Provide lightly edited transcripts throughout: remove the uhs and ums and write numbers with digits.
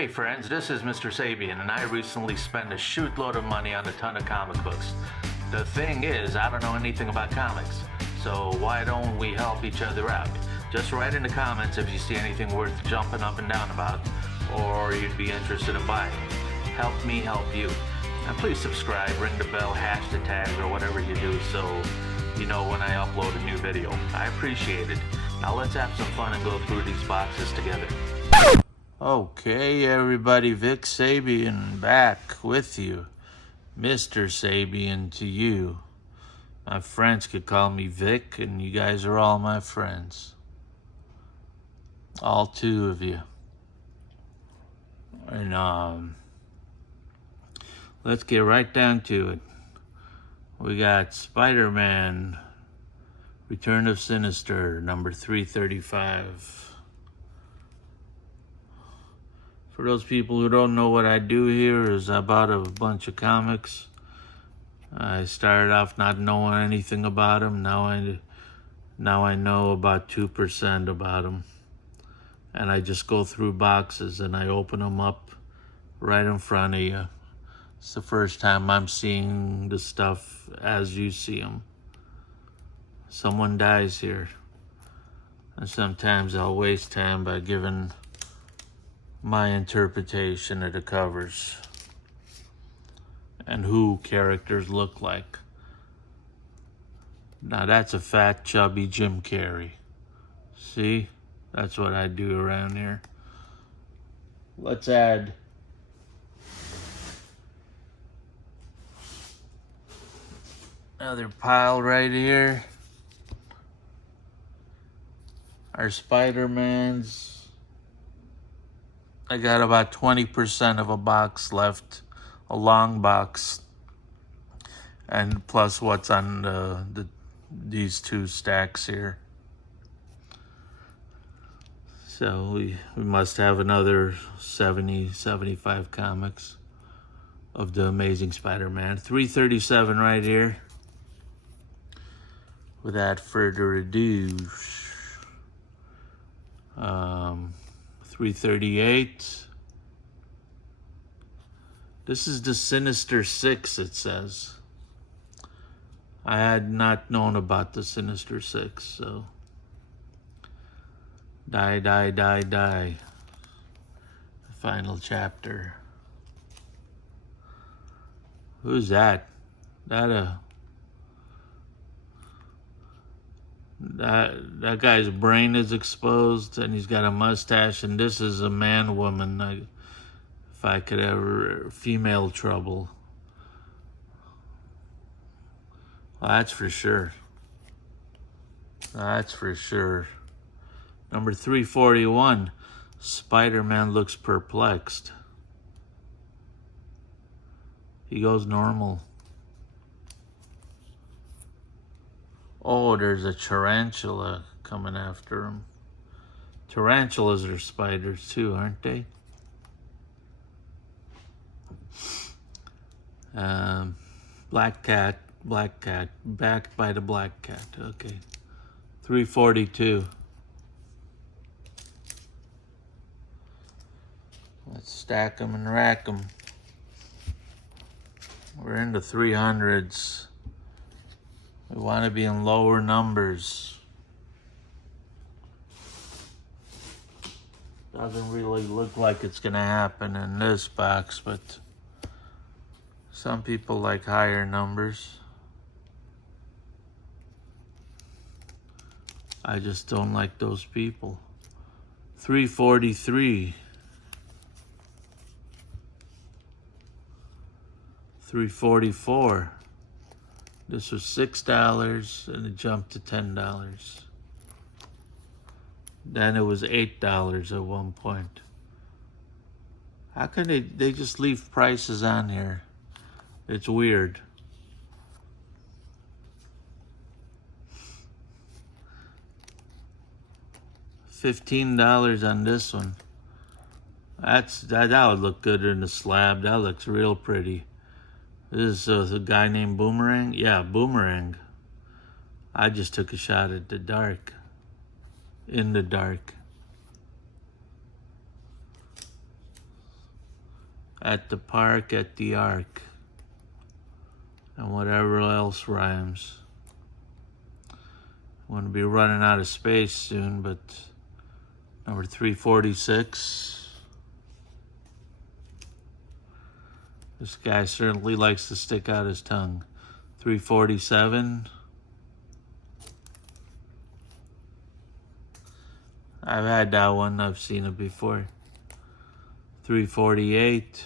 Hey friends, this is MR.SABIAN, and I recently spent a shootload of money on a ton of comic books. The thing is, I don't know anything about comics, so why don't we help each other out? Just write in the comments if you see anything worth jumping up and down about, or you'd be interested in buying. Help me help you. And please subscribe, ring the bell, hash the tags, or whatever you do so you know when I upload a new video. I appreciate it. Now let's have some fun and go through these boxes together. Okay, everybody, Vic Sabian back with you. MR.SABIAN to you. My friends could call me Vic, and you guys are all my friends. All two of you. And let's get right down to it. We got Spider-Man, Return of Sinister, number 335. For those people who don't know what I do here is I bought a bunch of comics. I started off not knowing anything about them. Now I know about 2% about them. And I just go through boxes and I open them up right in front of you. It's the first time I'm seeing the stuff as you see them. Someone dies here. And sometimes I'll waste time by giving my interpretation of the covers and who characters look like. Now that's a fat, chubby Jim Carrey. See? That's what I do around here. Let's add another pile right here. Our Spider-Mans. I got about 20% of a box left, a long box, and plus what's on these two stacks here. So we must have another 70, 75 comics of the Amazing Spider-Man. 337 right here. Without further ado, 338. This is the Sinister Six, it says. I had not known about the Sinister Six, so. Die, die, die, die. The final chapter. Who's that? That guy's brain is exposed and he's got a mustache, and this is a man-woman. If I could ever female trouble. Well, that's for sure. That's for sure. Number 341, Spider-Man looks perplexed. He goes normal. Oh, there's a tarantula coming after him. Tarantulas are spiders too, aren't they? Black cat, backed by the black cat. Okay. 342. Let's stack them and rack them. We're into 300s. We want to be in lower numbers. Doesn't really look like it's going to happen in this box, but some people like higher numbers. I just don't like those people. 343. 344. This was $6 and it jumped to $10. Then it was $8 at one point. How can they just leave prices on here? It's weird. $15 on this one. That would look good in the slab. That looks real pretty. This is a guy named Boomerang. Yeah, Boomerang. I just took a shot at the dark. In the dark. at the park, at the ark, and whatever else rhymes. I'm going to be running out of space soon, but number 346. This guy certainly likes to stick out his tongue. 347. I've had that one. I've seen it before. 348.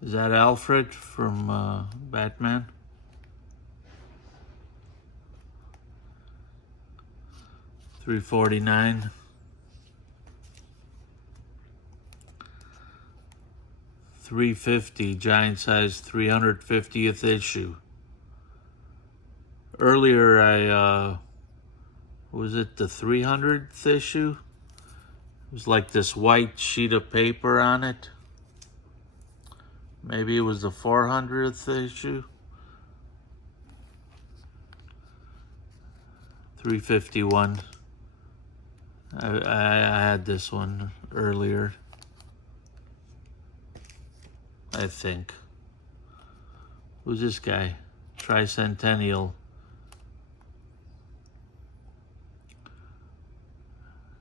Is that Alfred from Batman? 349. 350, giant size 350th issue. Earlier was it the 300th issue? It was like this white sheet of paper on it. Maybe it was the 400th issue. 351. I had this one earlier, I think. Who's this guy? Tricentennial.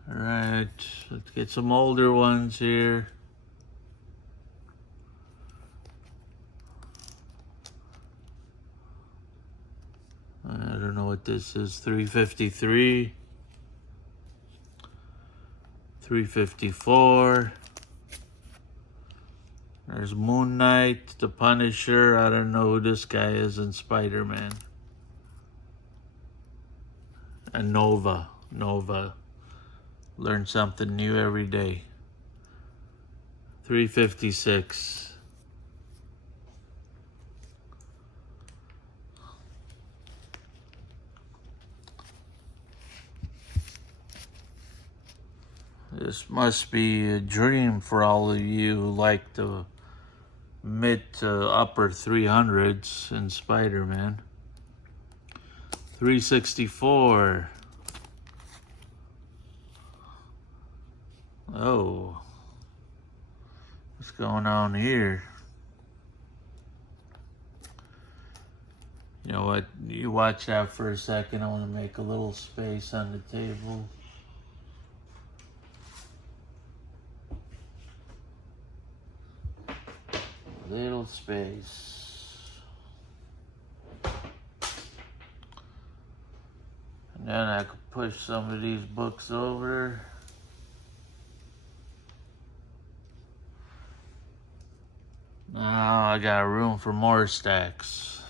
All right, let's get some older ones here. I don't know what this is. 353. 354. There's Moon Knight, the Punisher. I don't know who this guy is in Spider-Man. And Nova. Learn something new every day. 356. This must be a dream for all of you who like the mid to upper 300s in Spider-Man. 364. Oh, what's going on here? You know what? You watch that for a second. I want to make a little space on the table. Little space. And then I could push some of these books over. Now I got room for more stacks.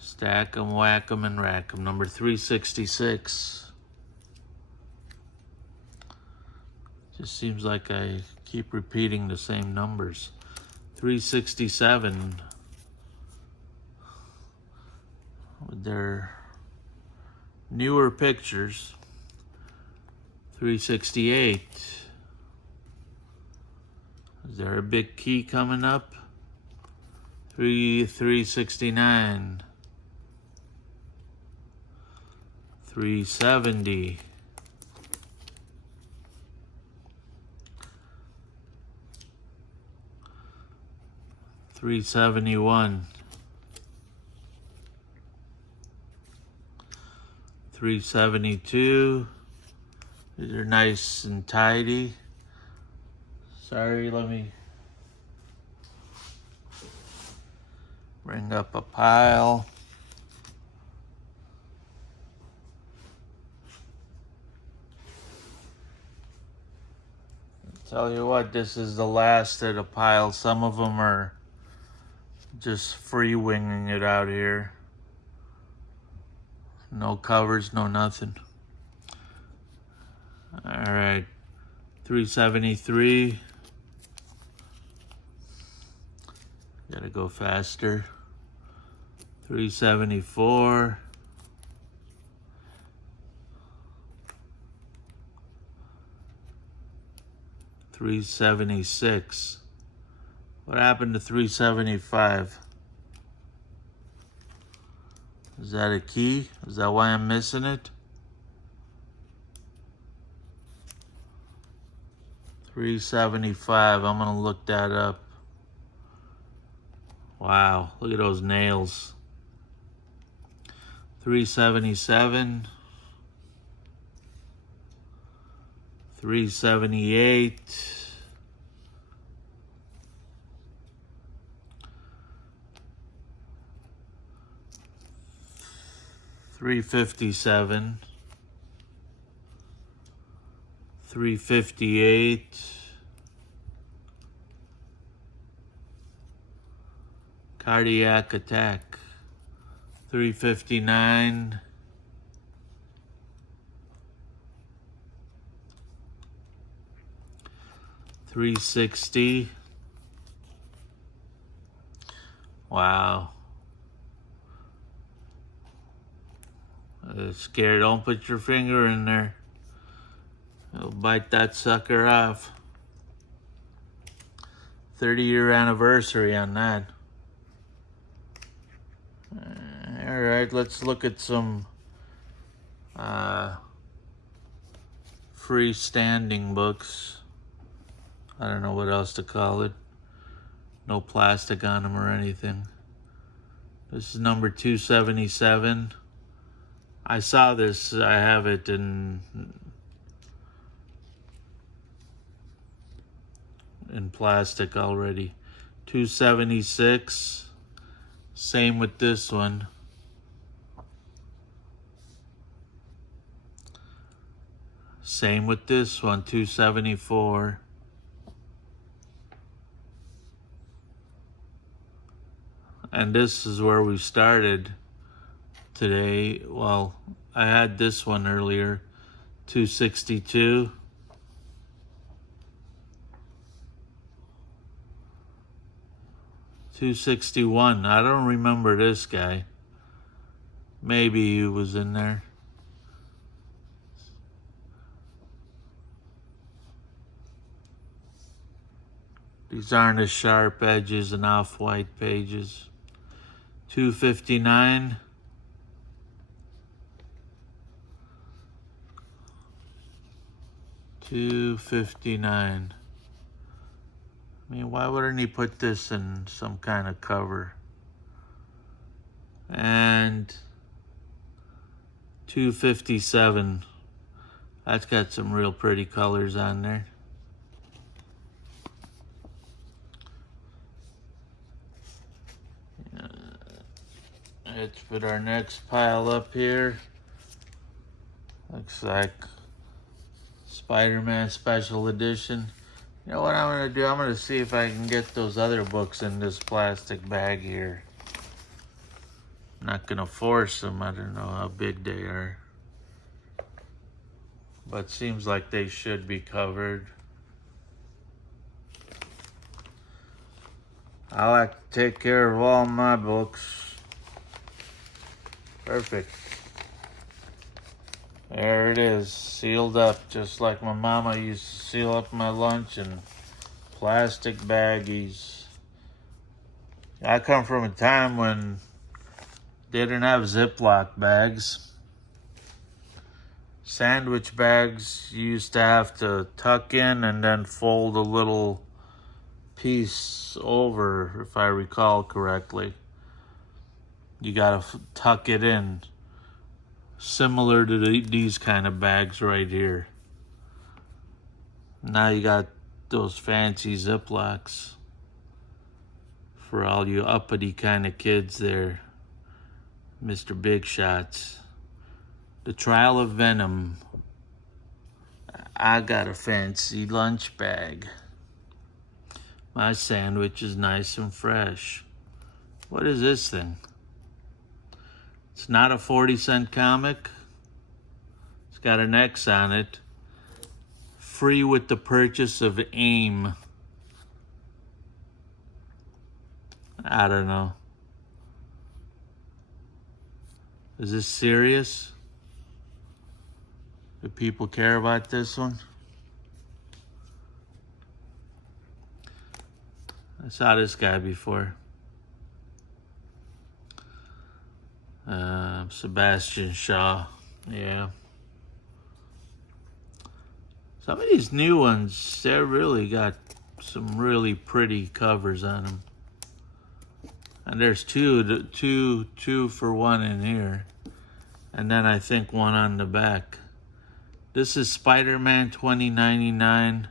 Stack 'em, whack 'em, and rack 'em. Number 366. Just seems like I keep repeating the same numbers. 367. With their newer pictures. 368. Is there a big key coming up? 369. 370. 371. 372. These are nice and tidy. Sorry, let me bring up a pile. Tell you what, this is the last of the pile. Some of them are just free winging it out here. No covers, no nothing. All right, 373. Gotta go faster. 374. 376. What happened to 375? Is that a key? Is that why I'm missing it? $3.75. I'm gonna look that up. Wow, look at those nails. $3.77. $3.78. $3.57. $3.58. Cardiac attack. $3.59. $3.60. Wow. Scared, don't put your finger in there. It'll bite that sucker off. 30-year anniversary on that. All right, let's look at some freestanding books. I don't know what else to call it. No plastic on them or anything. This is number 277. I saw this, I have it in plastic already. 276. Same with this one. Same with this one, 274. And this is where we started today. Well, I had this one earlier, 262. $261. I don't remember this guy. Maybe he was in there. These aren't as sharp edges and off-white pages. $259. $259. I mean, why wouldn't he put this in some kind of cover? And $257. That's got some real pretty colors on there. Let's put our next pile up here. Looks like Spider-Man Special Edition. You know what I'm going to do? I'm going to see if I can get those other books in this plastic bag here. I'm not going to force them. I don't know how big they are. But seems like they should be covered. I like to take care of all my books. Perfect. There it is, sealed up, just like my mama used to seal up my lunch in plastic baggies. I come from a time when they didn't have Ziploc bags. Sandwich bags you used to have to tuck in and then fold a little piece over, if I recall correctly. You gotta tuck it in. Similar to these kind of bags right here. Now you got those fancy Ziplocs for all you uppity kind of kids there. Mr. Big Shots. The Trial of Venom. I got a fancy lunch bag. My sandwich is nice and fresh. What is this thing? It's not a 40-cent comic. It's got an X on it. Free with the purchase of AIM. I don't know. Is this serious? Do people care about this one? I saw this guy before. Sebastian Shaw, yeah. Some of these new ones, they really got some really pretty covers on them. And there's two for one in here. And then I think one on the back. This is Spider-Man 2099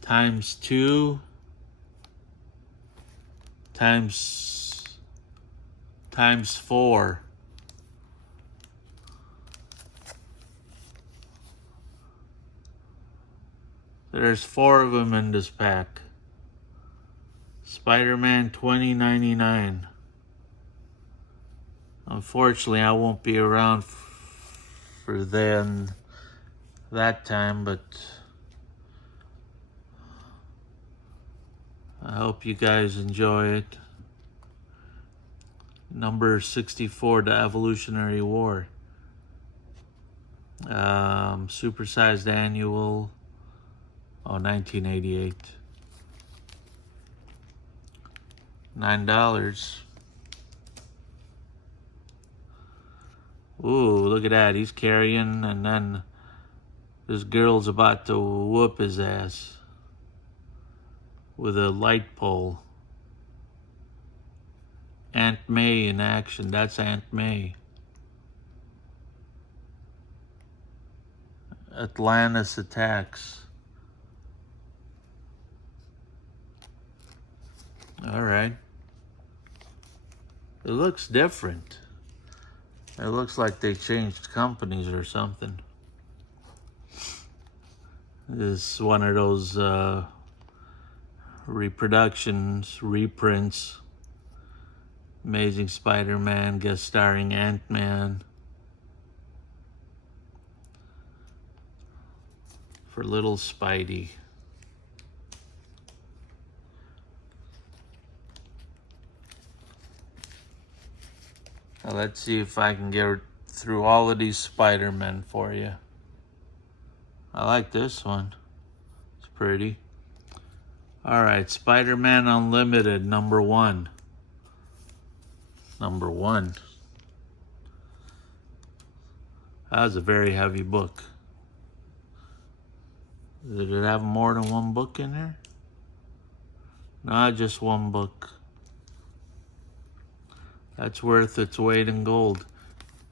times 2 times 4. There's 4 of them in this pack. Spider-Man 2099. Unfortunately, I won't be around for that time, but I hope you guys enjoy it. Number 64, The Evolutionary War. Supersized annual. 1988. $9. Ooh, look at that. He's carrying, and then this girl's about to whoop his ass with a light pole. Aunt May in action. That's Aunt May. Atlantis attacks. All right. It looks different. It looks like they changed companies or something. This is one of those reproductions, reprints. Amazing Spider-Man, guest starring Ant-Man. For little Spidey. Now let's see if I can get through all of these Spider-Men for you. I like this one. It's pretty. All right, Spider-Man Unlimited, number 1. Number 1. That was a very heavy book. Did it have more than one book in there? No, just one book. That's worth its weight in gold.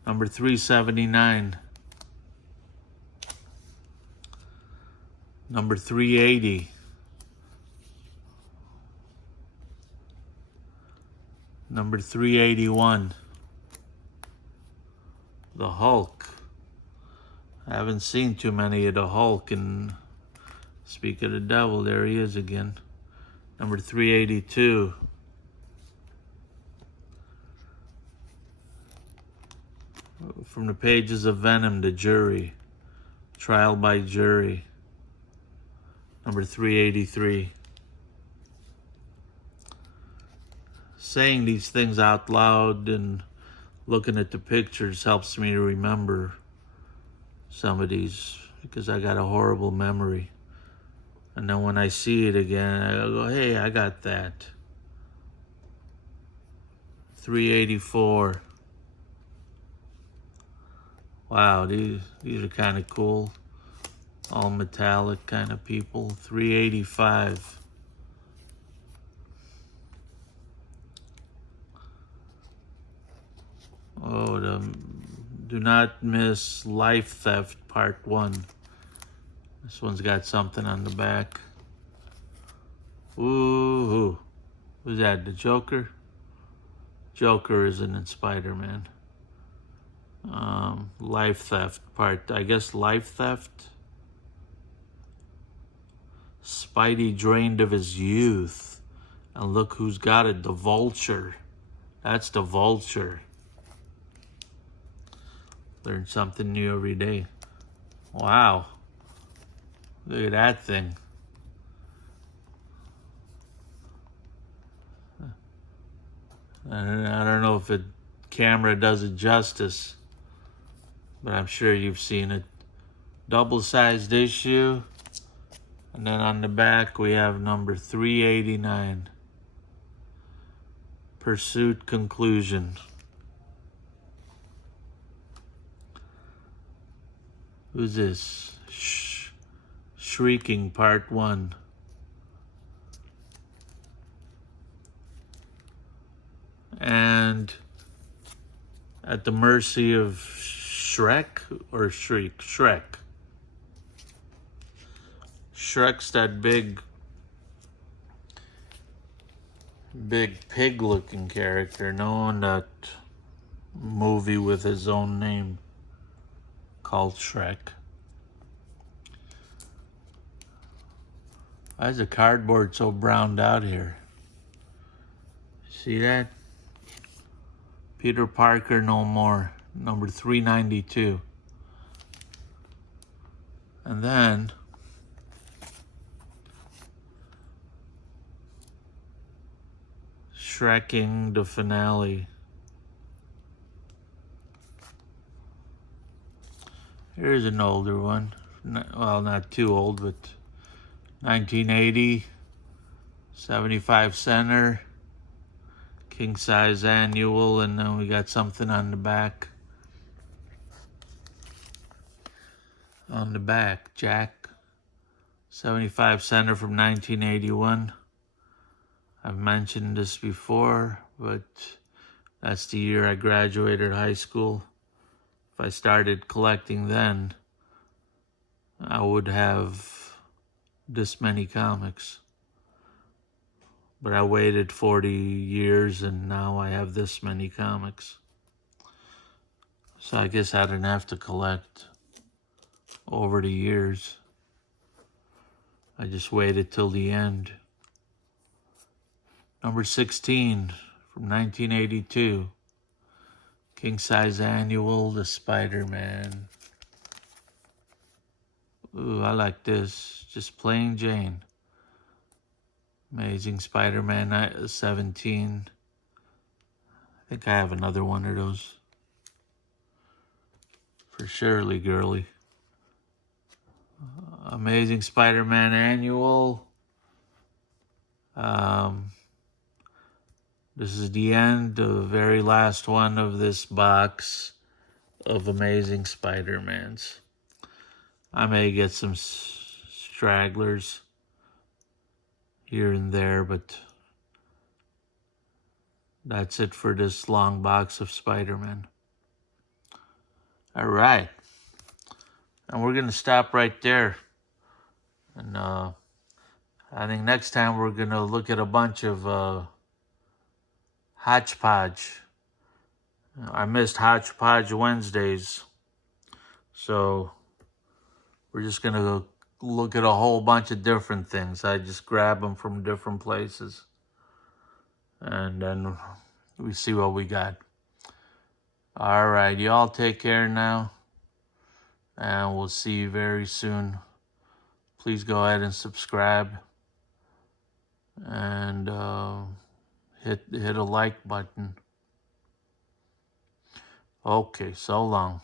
Number 379. Number 380. Number 381. The Hulk. I haven't seen too many of the Hulk, and speak of the devil, there he is again. Number 382. From the pages of Venom, The Jury. Trial by Jury. Number 383. Saying these things out loud and looking at the pictures helps me to remember some of these, because I got a horrible memory. And then when I see it again, I go, hey, I got that. 384. Wow, these are kind of cool. All metallic kind of people. 385. Oh, do not miss Life Theft Part 1. This one's got something on the back. Ooh, who's that? The Joker? Joker isn't in Spider-Man. Life Theft Part, I guess Life Theft. Spidey drained of his youth. And look who's got it, the Vulture. That's the Vulture. Learn something new every day. Wow. Look at that thing. I don't know if the camera does it justice, but I'm sure you've seen it. Double-sized issue. And then on the back we have number 389. Pursuit Conclusion. Who's this? Shrieking Part 1. And At the Mercy of Shrek or Shriek? Shrek. Shrek's that big pig-looking character known in that movie with his own name called Shrek. Why is the cardboard so browned out here? See that? Peter Parker No More, number 392. And then Shrekking the Finale. Here's an older one. Well, not too old, but 1980, 75 center, king size annual, and then we got something on the back. On the back, Jack, 75 center from 1981. I've mentioned this before, but that's the year I graduated high school. If I started collecting then, I would have this many comics. But I waited 40 years and now I have this many comics. So I guess I didn't have to collect over the years. I just waited till the end. Number 16 from 1982. King size annual, the Spider-Man. Ooh, I like this. Just plain Jane. Amazing Spider-Man 17. I think I have another one of those. For Shirley Girly. Amazing Spider-Man annual. This is the end, the very last one of this box of Amazing Spider-Mans. I may get some stragglers here and there, but that's it for this long box of Spider-Man. All right. And we're going to stop right there. And I think next time we're going to look at a bunch of Hodgepodge. I missed Hodgepodge Wednesdays. So we're just going to look at a whole bunch of different things. I just grab them from different places. And then we see what we got. All right, y'all take care now. And we'll see you very soon. Please go ahead and subscribe. And hit a like button. Okay, so long.